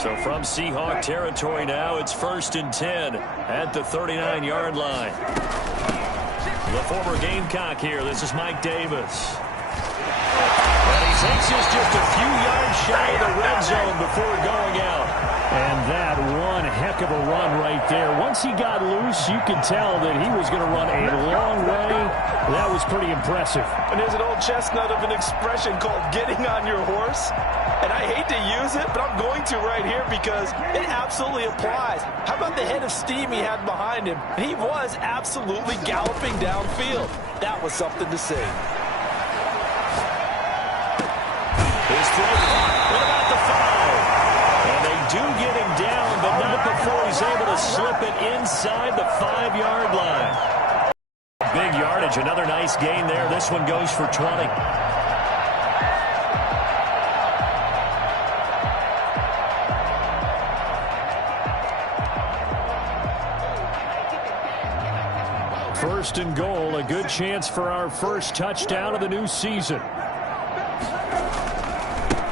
So from Seahawk territory now, it's 1st and 10 at the 39-yard line. The former Gamecock here. This is Mike Davis. And he takes us just a few yards shy of the red zone before going out. And that one heck of a run right there. Once he got loose, you could tell that he was going to run a long way. That was pretty impressive. And there's an old chestnut of an expression called getting on your horse. And I hate to use it, but I'm going to right here because it absolutely applies. How about the head of steam he had behind him? He was absolutely galloping downfield. That was something to see. His throw caught. What about the foul? And they do get him down, but not before he's able to slip it inside the 5-yard line. Big yardage, another nice gain there. This one goes for 20. First and goal, a good chance for our first touchdown of the new season.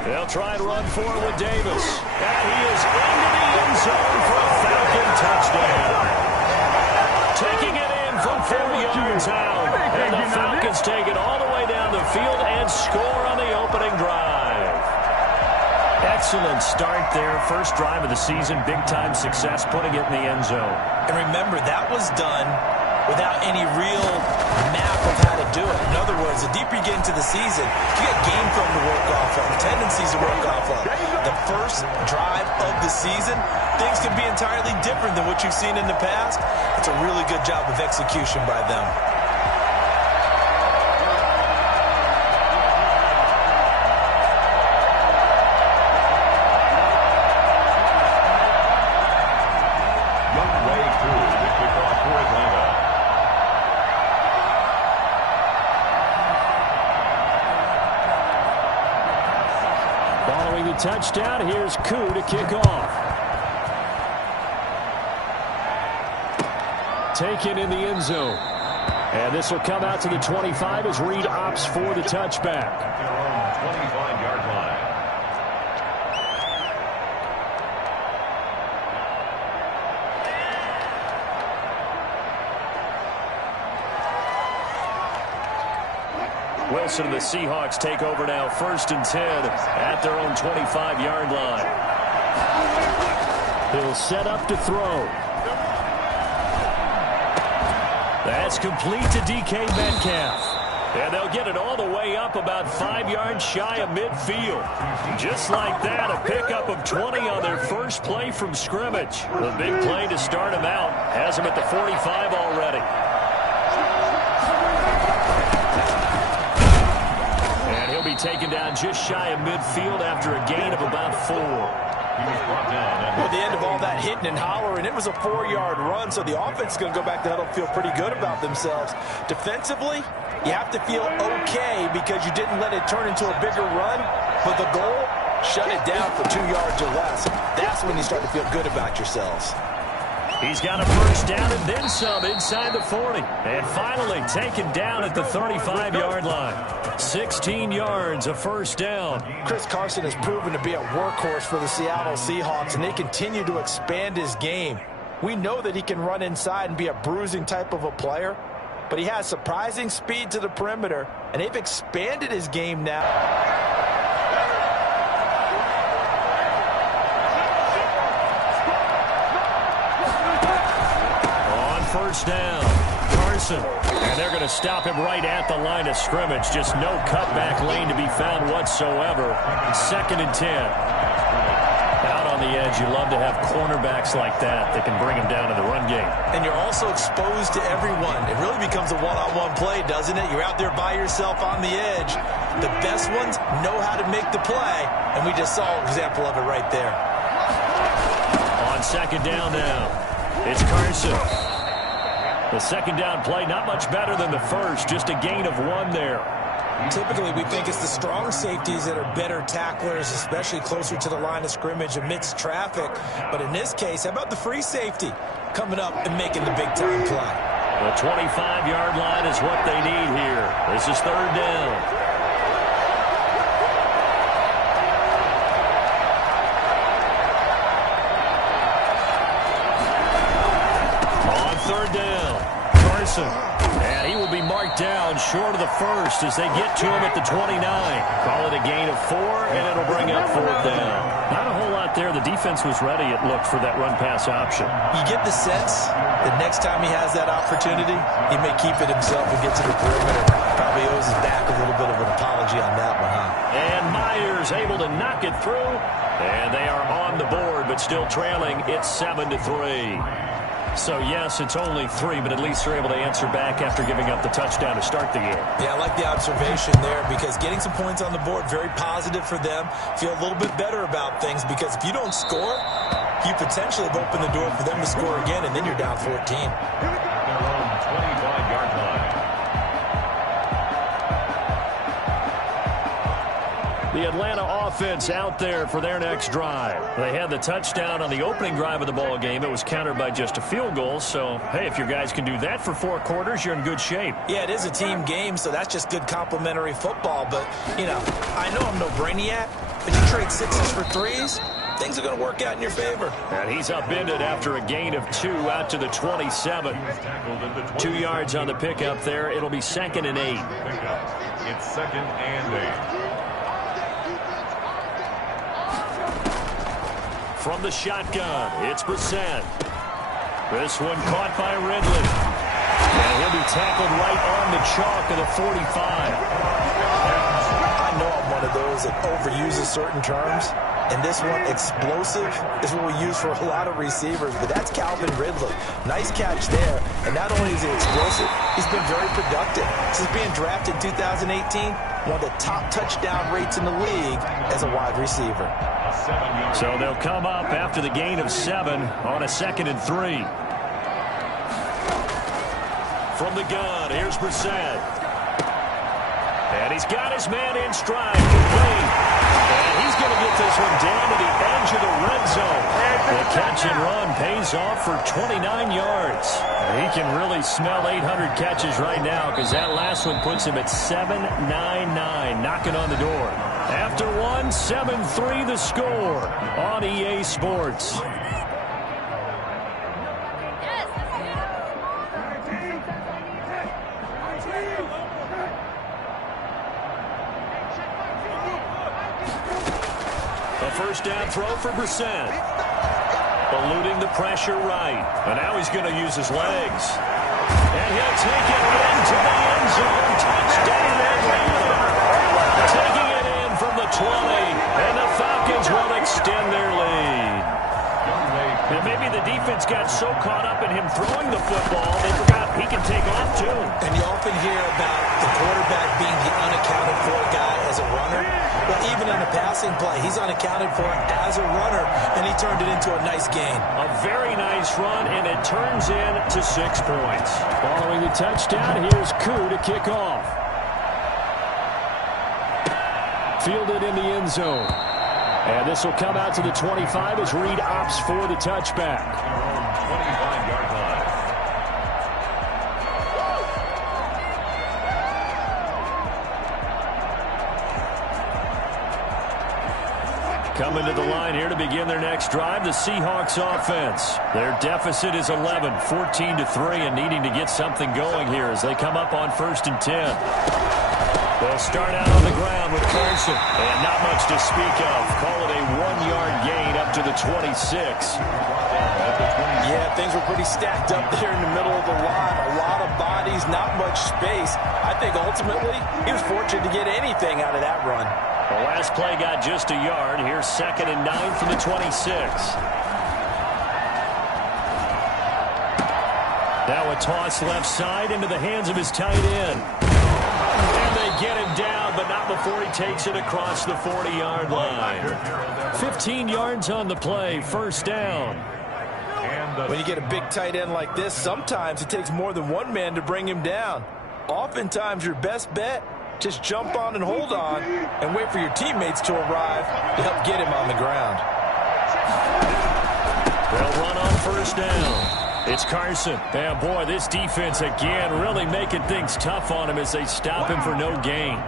They'll try and run for it with Davis. And he is into the end zone for a Falcon touchdown. Taking it in from 4 yards out. And the Falcons take it all the way down the field and score on the opening drive. Excellent start there. First drive of the season. Big-time success putting it in the end zone. And remember, that was done without any real map of how to do it. In other words, the deeper you get into the season, you got game film to work off of, tendencies to work off of. The first drive of the season, things can be entirely different than what you've seen in the past. It's a really good job of execution by them. Touchdown. Here's Koo to kick off. Taken in the end zone. And this will come out to the 25 as Reed opts for the touchback. Their own 25-yard line. Wilson and the Seahawks take over now, 1st and 10 at their own 25-yard line. He'll set up to throw. That's complete to DK Metcalf. And they'll get it all the way up about 5 yards shy of midfield. Just like that, a pickup of 20 on their first play from scrimmage. The big play to start him out has him at the 45 already. Be taken down just shy of midfield after a gain of about 4. Well, at the end of all that hitting and hollering, it was a 4-yard run, so the offense is going to go back to huddle and feel pretty good about themselves. Defensively, you have to feel okay because you didn't let it turn into a bigger run, but the goal, shut it down for 2 yards or less. That's when you start to feel good about yourselves. He's got a first down and then some inside the 40. And finally taken down at the 35-yard line. 16 yards, a first down. Chris Carson has proven to be a workhorse for the Seattle Seahawks, and they continue to expand his game. We know that he can run inside and be a bruising type of a player, but he has surprising speed to the perimeter, and they've expanded his game now. First down, Carson. And they're going to stop him right at the line of scrimmage. Just no cutback lane to be found whatsoever. 2nd and 10. Out on the edge, you love to have cornerbacks like that that can bring him down in the run game. And you're also exposed to everyone. It really becomes a one-on-one play, doesn't it? You're out there by yourself on the edge. The best ones know how to make the play, and we just saw an example of it right there. On 2nd down now, it's Carson. The 2nd down play, not much better than the first, just a gain of 1 there. Typically, we think it's the strong safeties that are better tacklers, especially closer to the line of scrimmage amidst traffic. But in this case, how about the free safety coming up and making the big-time play? The 25-yard line is what they need here. This is 3rd down. falling short of the first as they get to him at the 29. Call it a gain of 4, and it'll bring up 4th down. Not a whole lot there. The defense was ready, it looked, for that run-pass option. You get the sense that next time he has that opportunity, he may keep it himself and get to the perimeter. Probably owes his back a little bit of an apology on that one, huh? And Myers able to knock it through, and they are on the board, but still trailing. It's 7-3. So, yes, it's only 3, but at least they're able to answer back after giving up the touchdown to start the game. Yeah, I like the observation there because getting some points on the board, very positive for them. Feel a little bit better about things because if you don't score, you potentially have opened the door for them to score again, and then you're down 14. Their own 25-yard line. The Atlanta offense out there for their next drive. They had the touchdown on the opening drive of the ball game. It was countered by just a field goal. So, hey, if your guys can do that for 4 quarters, you're in good shape. Yeah, it is a team game, so that's just good complimentary football. But, you know, I know I'm no brainiac, but you trade 6s for 3s, things are going to work out in your favor. And he's upended after a gain of 2 out to the 27. 2 yards on the pickup there. It'll be 2nd and 8. It's 2nd and 8. From the shotgun, it's Brissett. This one caught by Ridley. And he'll be tackled right on the chalk of the 45. I know I'm one of those that overuses certain terms, and this one, explosive, is what we use for a lot of receivers, but that's Calvin Ridley. Nice catch there, and not only is he explosive, he's been very productive. Since being drafted in 2018, one of the top touchdown rates in the league as a wide receiver. So they'll come up after the gain of 7 on a 2nd and 3. From the gun, here's Brissett. And he's got his man in stride, complete. And he's going to get this one down to the edge of the red zone. The catch and run pays off for 29 yards. He can really smell 800 catches right now because that last one puts him at 799, knocking on the door. After 1, 7-3 the score on EA Sports. A first down throw for Brissett. Eluding the pressure right. And now he's going to use his legs. And he'll take it into the end zone. Touchdown Atlanta. Taking it in from the 20. And the Falcons will extend their lead. And maybe the defense got so caught up in him throwing the football, they forgot he can take off too. And you often hear about the quarterback being the unaccounted for guy as a runner. Well, even in a passing play, he's unaccounted for as a runner, and he turned it into a nice gain. A very nice run, and it turns into 6 points. Following the touchdown, here's Koo to kick off. Fielded in the end zone. And this will come out to the 25 as Reed opts for the touchback. 25-yard line. Coming to the line here to begin their next drive, the Seahawks offense. Their deficit is 11, 14-3, and needing to get something going here as they come up on 1st and 10. They'll start out on the ground with Carson. And not much to speak of. Call it a 1-yard gain up to the 26. Yeah, things were pretty stacked up there in the middle of the line. A lot of bodies, not much space. I think ultimately he was fortunate to get anything out of that run. The last play got just a yard. Here's 2nd and 9 from the 26. Now a toss left side into the hands of his tight end. And they get him down, but not before he takes it across the 40-yard line. 15 yards on the play, 1st down. When you get a big tight end like this, sometimes it takes more than one man to bring him down. Oftentimes, your best bet, just jump on and hold on and wait for your teammates to arrive to help get him on the ground. They'll run on 1st down. It's Carson. And boy, this defense again really making things tough on him as they stop him for no gain.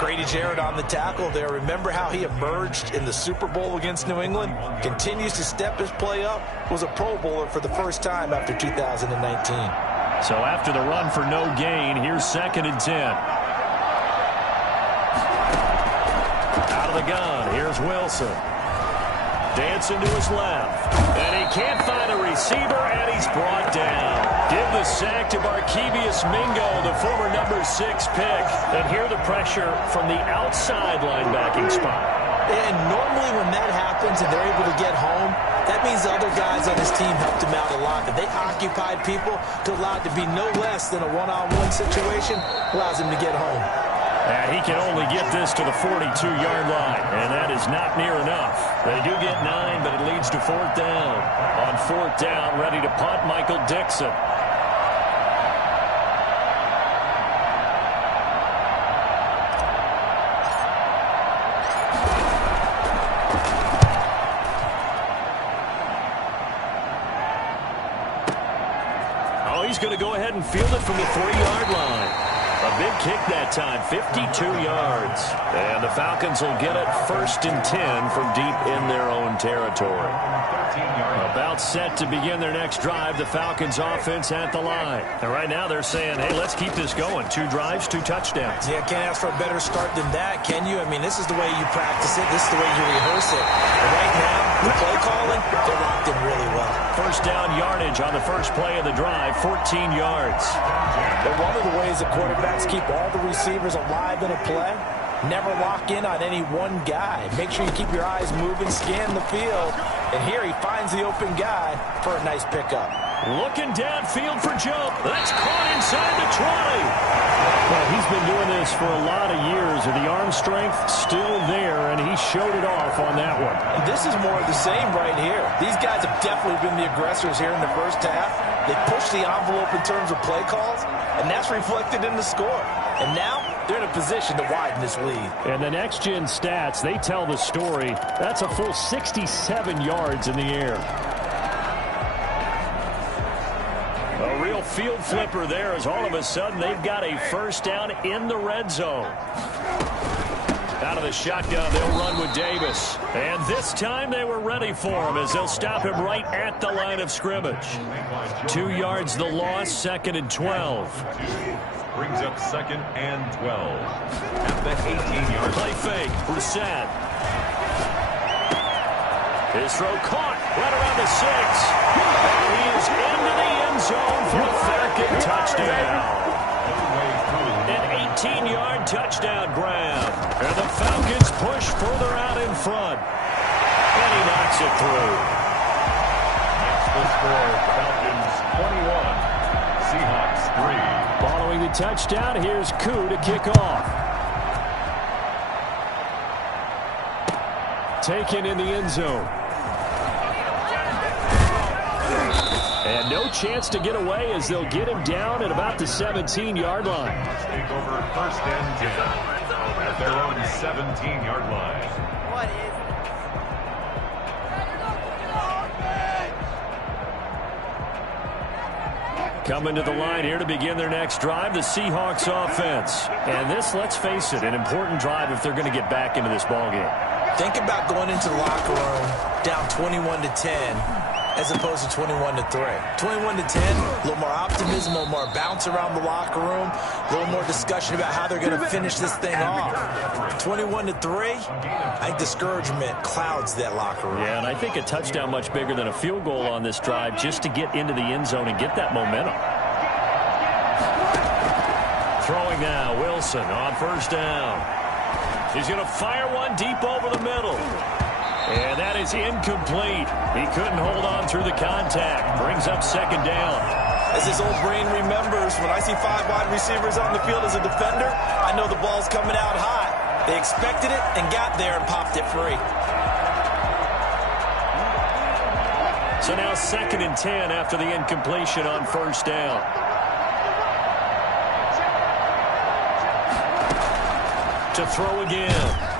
Grady Jarrett on the tackle there. Remember how he emerged in the Super Bowl against New England? Continues to step his play up. Was a Pro Bowler for the first time after 2019. So after the run for no gain, here's 2nd and 10. Out of the gun, here's Wilson. Dancing to his left. And he can't find a receiver, and he's brought down. Give the sack to Barkevious Mingo, the former number 6 pick. And hear the pressure from the outside linebacking spot. And normally when that happens and they're able to get home, that means the other guys on his team helped him out a lot. That they occupied people to allow it to be no less than a one-on-one situation allows him to get home. And he can only get this to the 42-yard line, and that is not near enough. They do get 9, but it leads to 4th down. On 4th down, ready to punt, Michael Dixon. Oh, he's going to go ahead and field it from the 3-yard line. A big kick that time, 52 yards. And the Falcons will get it 1st and 10 from deep in their own territory. About set to begin their next drive, the Falcons offense at the line. And right now they're saying, hey, let's keep this going. 2 drives, 2 touchdowns. Yeah, can't ask for a better start than that, can you? I mean, this is the way you practice it. This is the way you rehearse it. And right now, the play calling, they're locked in really well. 1st down yardage on the first play of the drive, 14 yards. But one of the ways that quarterbacks keep all the receivers alive in a play, never lock in on any one guy. Make sure you keep your eyes moving, scan the field. And here he finds the open guy for a nice pickup. Looking downfield for jump. That's caught inside the 20. Well, he's been doing this for a lot of years, and the arm strength still there, and he showed it off on that one. And this is more of the same right here. These guys have definitely been the aggressors here in the first half. They pushed the envelope in terms of play calls, and that's reflected in the score. And now they're in a position to widen this lead. And the next-gen stats, they tell the story. That's a full 67 yards in the air. A real field flipper there as all of a sudden they've got a 1st down in the red zone. Out of the shotgun, they'll run with Davis. And this time they were ready for him as they'll stop him right at the line of scrimmage. 2 yards the loss, 2nd and 12. Brings up 2nd and 12. At the 18-yard play fake, Brissett. His throw caught right around the 6. And he is into the end zone for a Falcon touchdown. An 18-yard touchdown grab. And the Falcons push further out in front. And he knocks it through. That's the score. Falcons 21. Seahawks 3. Following the touchdown, here's Koo to kick off. Taken in the end zone. And no chance to get away as they'll get him down at about the 17-yard line. Take over 1st and 10 at their own 17-yard line. What is Coming to the line here to begin their next drive, the Seahawks offense. And this, let's face it, an important drive if they're going to get back into this ballgame. Think about going into the locker room down 21-10 as opposed to 21-3. 21-10, a little more optimism, a little more bounce around the locker room, a little more discussion about how they're going to finish this thing off. 21-3, I think discouragement clouds that locker room. Yeah, and I think a touchdown much bigger than a field goal on this drive just to get into the end zone and get that momentum. Throwing now, Wilson on 1st down. He's going to fire one deep over the middle. And that is incomplete. He couldn't hold on through the contact. Brings up 2nd down. As his old brain remembers, when I see 5 wide receivers on the field as a defender, I know the ball's coming out hot. They expected it and got there and popped it free. So now 2nd and 10 after the incompletion on 1st down. To throw again.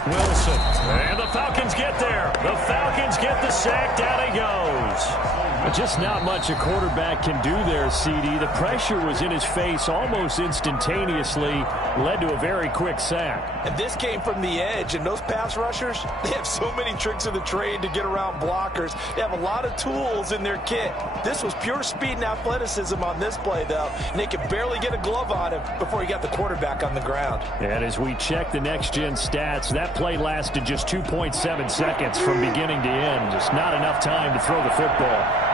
Wilson. And the Falcons get there. The Falcons get the sack. Down he goes. Just not much a quarterback can do there, CD. The pressure was in his face almost instantaneously. Led to a very quick sack. And this came from the edge. And those pass rushers, they have so many tricks of the trade to get around blockers. They have a lot of tools in their kit. This was pure speed and athleticism on this play, though. And they could barely get a glove on him before he got the quarterback on the ground. And as we check the next-gen stats, that play lasted just 2.7 seconds from beginning to end. Just not enough time to throw the football.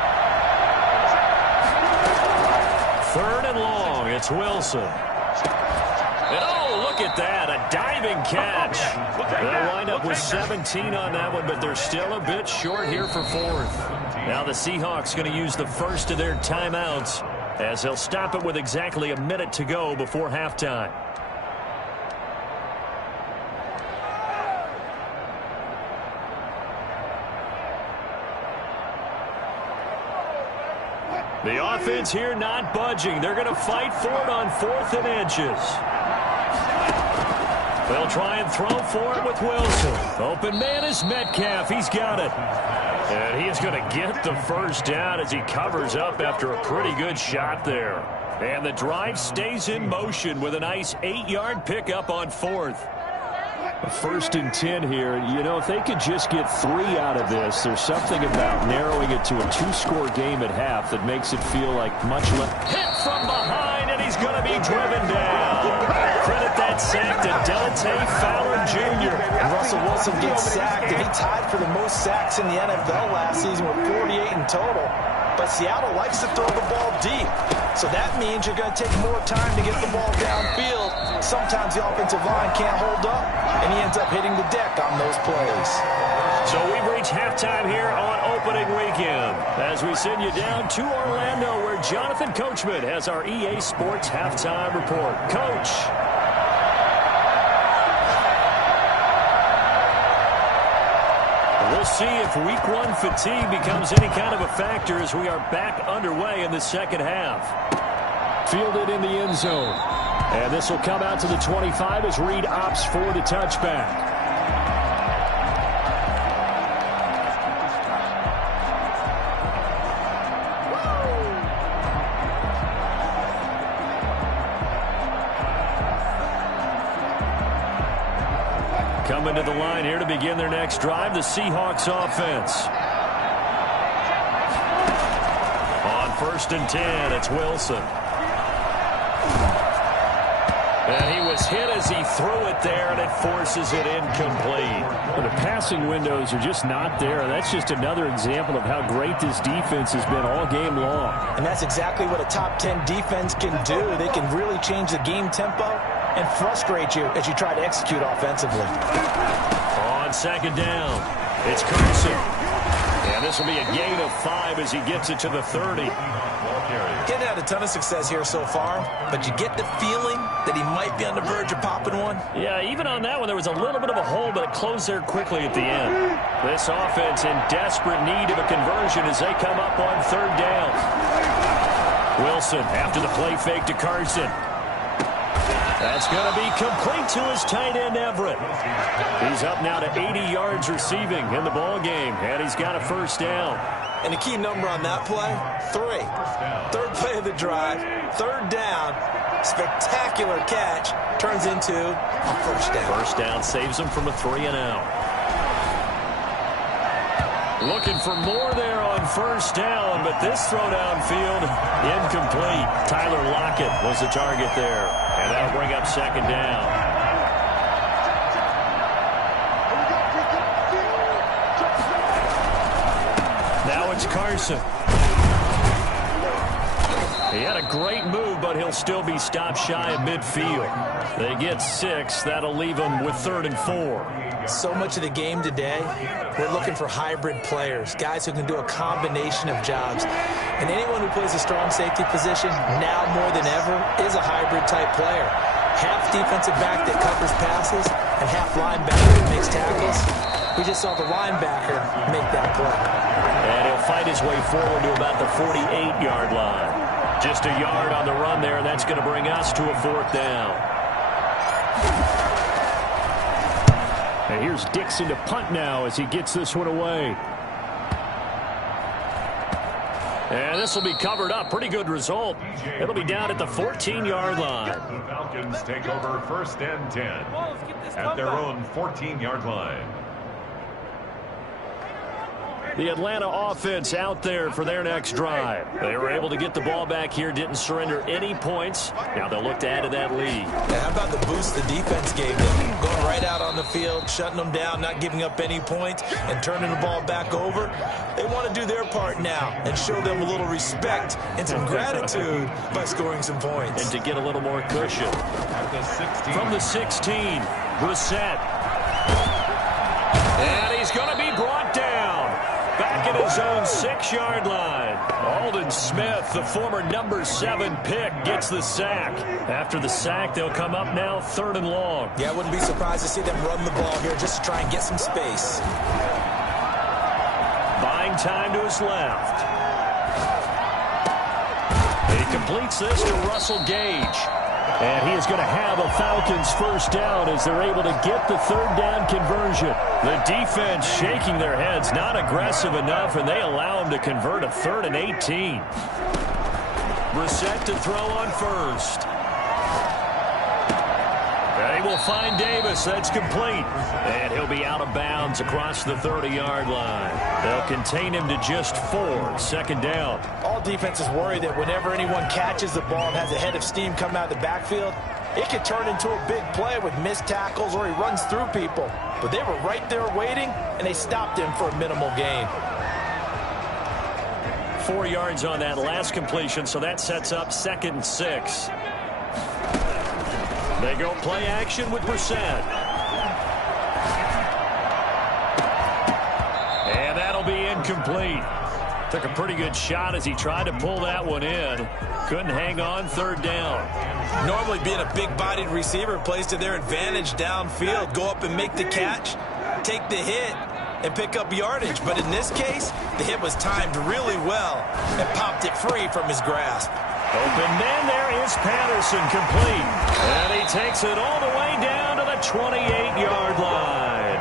3rd and long. It's Wilson. And oh, look at that. A diving catch. They'll wind up with 17 on that one, but they're still a bit short here for 4th. Now the Seahawks going to use the first of their timeouts as they'll stop it with exactly a minute to go before halftime. The offense here not budging. They're going to fight for it on 4th and inches. They'll try and throw for it with Wilson. Open man is Metcalf. He's got it. And he is going to get the first down as he covers up after a pretty good shot there. And the drive stays in motion with a nice 8-yard pickup on 4th. 1st and 10 here. You know, if they could just get 3 out of this, there's something about narrowing it to a 2-score game at half that makes it feel like much less. Hit from behind, and he's going to be driven down. Credit that sack to Dante Fowler Jr. And Russell Wilson gets sacked, and he tied for the most sacks in the NFL last season with 48 in total. But Seattle likes to throw the ball deep. So that means you're going to take more time to get the ball downfield. Sometimes the offensive line can't hold up, and he ends up hitting the deck on those plays. So we've reached halftime here on opening weekend as we send you down to Orlando where Jonathan Coachman has our EA Sports Halftime Report. Coach. We'll see if week 1 fatigue becomes any kind of a factor as we are back underway in the second half. Fielded in the end zone. And this will come out to the 25 as Reed opts for the touchback. Coming to the line here to begin their next drive, the Seahawks offense. On 1st and 10, it's Wilson. And he was hit as he threw it there, and it forces it incomplete. Well, the passing windows are just not there. That's just another example of how great this defense has been all game long. And that's exactly what a top 10 defense can do. They can really change the game tempo and frustrate you as you try to execute offensively. On 2nd down, it's Carson. And this will be a gain of 5 as he gets it to the 30. Getting had a ton of success here so far, but you get the feeling that he might be on the verge of popping one. Yeah, even on that one, there was a little bit of a hole, but it closed there quickly at the end. This offense in desperate need of a conversion as they come up on 3rd down. Wilson after the play fake to Carson. That's going to be complete to his tight end, Everett. He's up now to 80 yards receiving in the ball game, and he's got a first down. And the key number on that play, 3. 3rd play of the drive, 3rd down, spectacular catch, turns into a first down. First down saves him from a 3-and-out. Looking for more there on 1st down, but this throw downfield, incomplete. Tyler Lockett was the target there, and that'll bring up 2nd down. Now it's Carson. He had a great move, but he'll still be stopped shy of midfield. They get 6. That'll leave them with 3rd and 4. So much of the game today, we're looking for hybrid players, guys who can do a combination of jobs. And anyone who plays a strong safety position, now more than ever, is a hybrid-type player. Half defensive back that covers passes, and half linebacker that makes tackles. We just saw the linebacker make that play. And he'll fight his way forward to about the 48-yard line. Just a yard on the run there, and that's going to bring us to a 4th down. And here's Dixon to punt now as he gets this one away. And this will be covered up. Pretty good result. It'll be down at the 14-yard line. The Falcons take over 1st and 10 at their own 14-yard line. The Atlanta offense out there for their next drive. They were able to get the ball back here, didn't surrender any points. Now they'll look to add to that lead. Yeah, how about the boost the defense gave them? Going right out on the field, shutting them down, not giving up any points, and turning the ball back over. They want to do their part now and show them a little respect and some gratitude by scoring some points. And to get a little more cushion. At the 16. From the 16, Brissett. And he's going to be brought down. Back at his own 6-yard line. Aldon Smith, the former number 7 pick, gets the sack. After the sack, they'll come up now 3rd and long. Yeah, I wouldn't be surprised to see them run the ball here just to try and get some space. Buying time to his left. He completes this to Russell Gage. And he is going to have a Falcons first down as they're able to get the 3rd down conversion. The defense shaking their heads, not aggressive enough, and they allow him to convert a 3rd and 18. Brissett to throw on first. And he will find Davis. That's complete. And he'll be out of bounds across the 30-yard line. They'll contain him to just 4. 2nd down. All defenses worry that whenever anyone catches the ball and has a head of steam come out of the backfield, it could turn into a big play with missed tackles or he runs through people. But they were right there waiting, and they stopped him for a minimal gain. 4 yards on that last completion, so that sets up 2nd and 6. They go play action with Brissett. And that'll be incomplete. Took a pretty good shot as he tried to pull that one in. Couldn't hang on 3rd down. Normally being a big-bodied receiver plays to their advantage downfield. Go up and make the catch, take the hit, and pick up yardage. But in this case, the hit was timed really well and popped it free from his grasp. Open man, there is Patterson, complete. And he takes it all the way down to the 28-yard line.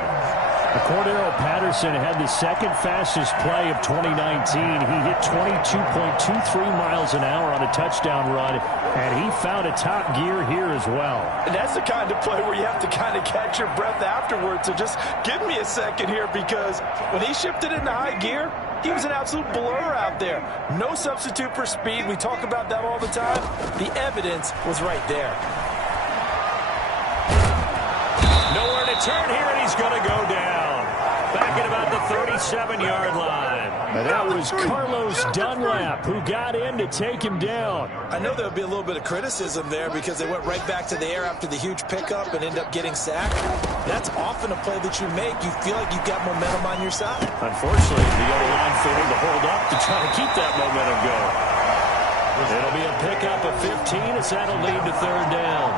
Cordero Patterson had the 2nd fastest play of 2019. He hit 22.23 miles an hour on a touchdown run, and he found a top gear here as well. And that's the kind of play where you have to kind of catch your breath afterwards. So just give me a second here, because when he shifted into high gear, he was an absolute blur out there. No substitute for speed. We talk about that all the time. The evidence was right there. Nowhere to turn here, and he's going to go down. Back at about the 37-yard line. And that was Carlos Dunlap who got in to take him down. I know there'll be a little bit of criticism there because they went right back to the air after the huge pickup and end up getting sacked. That's often a play that you make. You feel like you've got momentum on your side. Unfortunately, the other line failed to hold up to try to keep that momentum going. It'll be a pickup of 15 as that'll lead to 3rd down.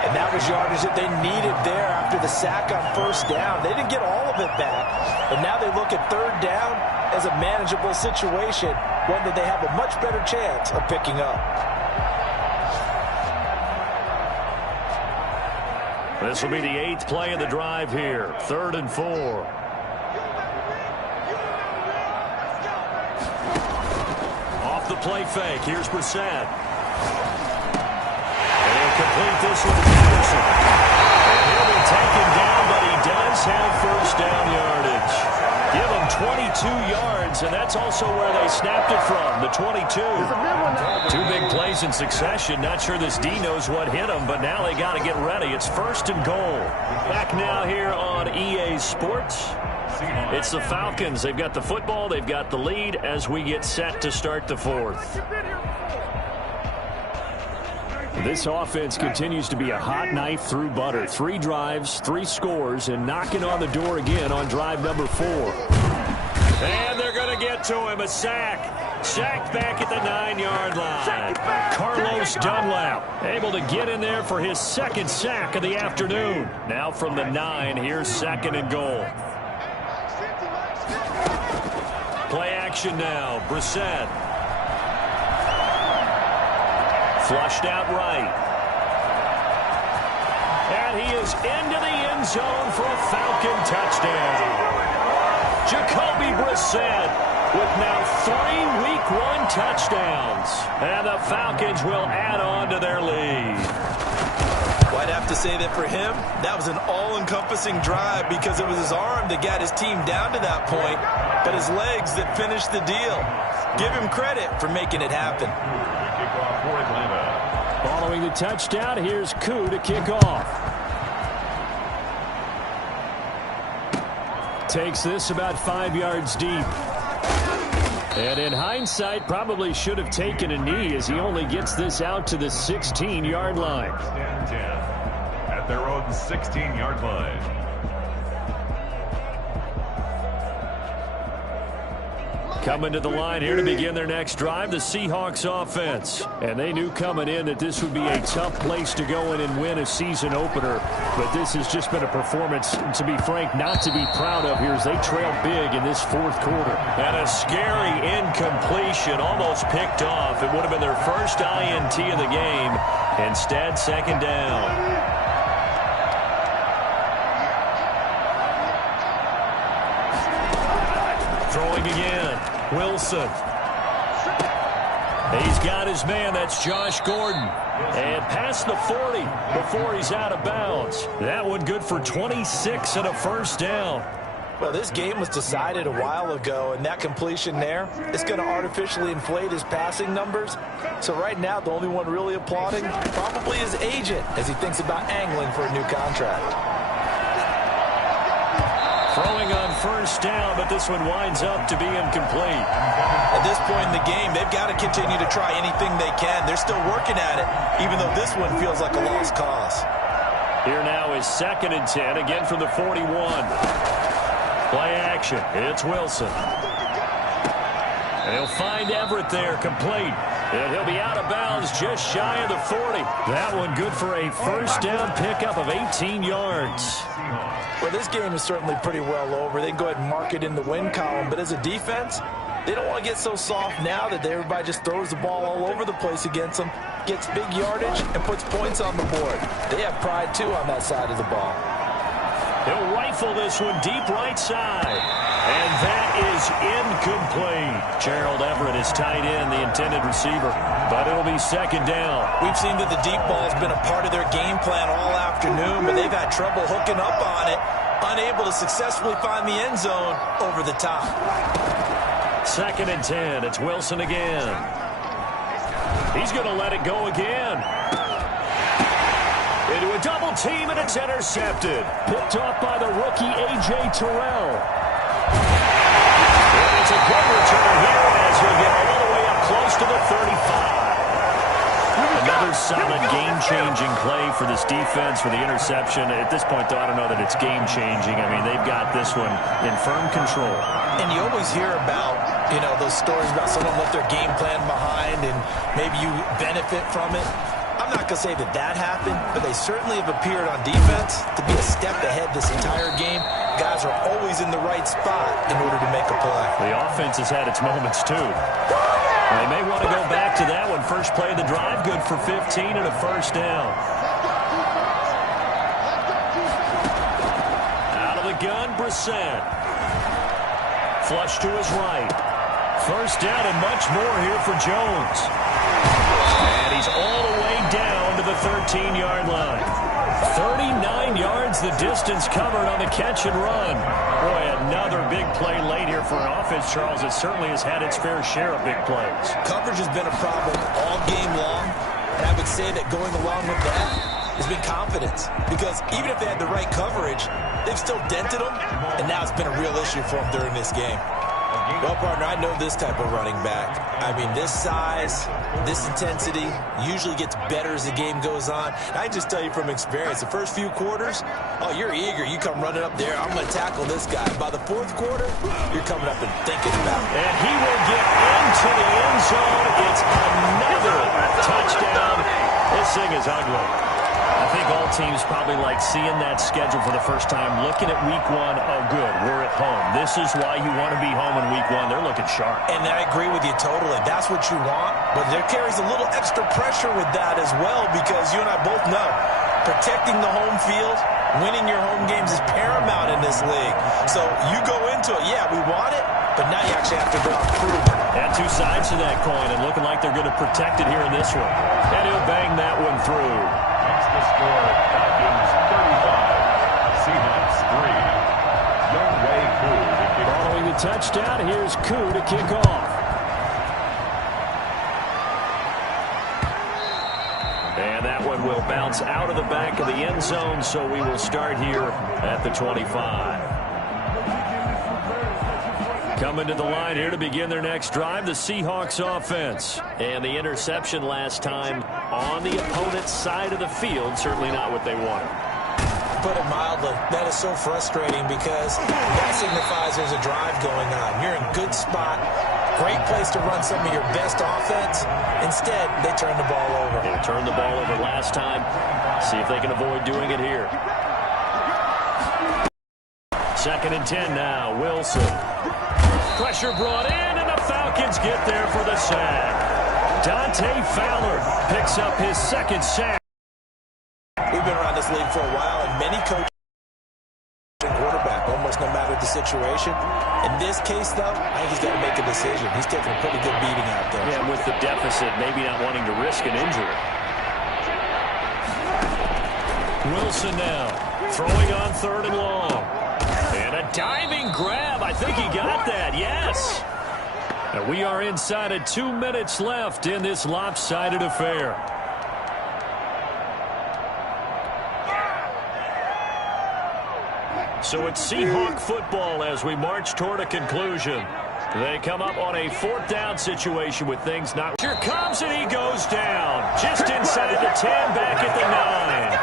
And that was yardage that they needed there after the sack on 1st down. They didn't get all of it back. And now they look at 3rd down as a manageable situation, one that they have a much better chance of picking up. This will be the 8th play of the drive here. 3rd and 4. Off the play fake. Here's Brissett. Complete this with Patterson. And he'll be taken down, but he does have 1st down yardage. Give him 22 yards, and that's also where they snapped it from, the 22. 2 big plays in succession. Not sure this D knows what hit him, but now they got to get ready. It's 1st and goal. Back now here on EA Sports. It's the Falcons. They've got the football. They've got the lead as we get set to start the 4th. This offense continues to be a hot knife through butter. 3 drives, 3 scores, and knocking on the door again on drive number 4. And they're going to get to him. A sack. Sacked back at the 9-yard line. Carlos Dunlap able to get in there for his 2nd sack of the afternoon. Now from the 9, here's 2nd and goal. Play action now. Brissett. Flushed out right. And he is into the end zone for a Falcon touchdown. Jacoby Brissett with now 3 Week 1 touchdowns. And the Falcons will add on to their lead. Well, I'd have to say that for him, that was an all-encompassing drive because it was his arm that got his team down to that point, but his legs that finished the deal. Give him credit for making it happen. Following the touchdown, here's Koo to kick off. Takes this about 5 yards deep. And in hindsight, probably should have taken a knee as he only gets this out to the 16-yard line. At their own 16-yard line. Coming to the line here to begin their next drive, the Seahawks offense. And they knew coming in that this would be a tough place to go in and win a season opener. But this has just been a performance, to be frank, not to be proud of here as they trail big in this fourth quarter. And a scary incompletion, almost picked off. It would have been their first INT of the game. Instead, second down. Throwing again, Wilson. He's got his man, that's Josh Gordon. And past the 40 before he's out of bounds. That one good for 26 and a first down. Well, this game was decided a while ago, and that completion there is going to artificially inflate his passing numbers. So right now, the only one really applauding probably his agent as he thinks about angling for a new contract. Throwing on first down, but this one winds up to be incomplete. At this point in the game, they've got to continue to try anything they can. They're still working at it, even though this one feels like a lost cause. Here now is 2nd and 10, again from the 41. Play action. It's Wilson. And he'll find Everett there, complete. And he'll be out of bounds just shy of the 40. That one good for a first down pickup of 18 yards. Well, this game is certainly pretty well over. They can go ahead and mark it in the win column. But as a defense, they don't want to get so soft now that everybody just throws the ball all over the place against them, gets big yardage, and puts points on the board. They have pride, too, on that side of the ball. He'll rifle this one deep right side. And that is incomplete. Gerald Everett is tight end, the intended receiver. But it'll be second down. We've seen that the deep ball's been a part of their game plan all afternoon, but they've had trouble hooking up on it, unable to successfully find the end zone over the top. 2nd and 10. It's Wilson again. He's going to let it go again. Into a double team, and it's intercepted. Picked off by the rookie A.J. Terrell. And it's a good return here as he'll get all the way up close to the 35. Another solid game-changing play for this defense for the interception. At this point, though, I don't know that it's game-changing. I mean, they've got this one in firm control. And you always hear about, those stories about someone left their game plan behind and maybe you benefit from it. I'm not going to say that happened, but they certainly have appeared on defense to be a step ahead this entire game. Guys are always in the right spot in order to make a play. The offense has had its moments, too. They may want to go back to that one. First play of the drive, good for 15 and a first down. Out of the gun, Brissett. Flush to his right. First down and much more here for Jones. And he's all the way down to the 13-yard line. 39 yards the distance covered on the catch and run. Boy, another big play late here for an offense, Charles. It certainly has had its fair share of big plays. Coverage has been a problem all game long, and I would say that going along with that has been confidence. Because even if they had the right coverage, they've still dented them, and now it's been a real issue for them during this game. Well, partner, I know this type of running back. I mean, this size, this intensity usually gets better as the game goes on. And I just tell you from experience, the first few quarters, oh, you're eager. You come running up there. I'm going to tackle this guy. By the fourth quarter, you're coming up and thinking about it. And he will get into the end zone. It's another touchdown. This thing is ugly. I think all teams probably like seeing that schedule for the first time, looking at week one. Oh, good, we're at home. This is why you want to be home in week one. They're looking sharp. And I agree with you totally. That's what you want. But there carries a little extra pressure with that as well because you and I both know Protecting the home field, winning your home games is paramount in this league. So you go into it, yeah, we want it, but now you actually have to go out and prove it. And two sides to that coin, and looking like they're going to protect it here in this one. And he'll bang that one through. That's the score. Falcons 35, Seahawks 3. Young Wei Koo to kick off. Following the touchdown, here's Koo to kick off. And that one will bounce out of the back of the end zone, so we will start here at the 25. Coming to the line here to begin their next drive, the Seahawks offense. And the interception last time on the opponent's side of the field, certainly not what they wanted. Put it mildly, that is so frustrating because that signifies there's a drive going on. You're in good spot, great place to run some of your best offense. Instead, they turn the ball over. They turned the ball over last time. See if they can avoid doing it here. 2nd and 10 now, Wilson. Pressure brought in, and the Falcons get there for the sack. Dante Fowler picks up his 2nd sack. We've been around this league for a while, and many coaches quarterback almost no matter the situation. In this case, though, I think he's got to make a decision. He's taking a pretty good beating out there. Yeah, with the deficit, maybe not wanting to risk an injury. Wilson now throwing on 3rd and long. And a diving grab. I think he got that. Yes. And we are inside of 2 minutes left in this lopsided affair. So it's Seahawk football as we march toward a conclusion. They come up on a 4th down situation with things not... Here comes and he goes down. Just inside the 10, back at the 9.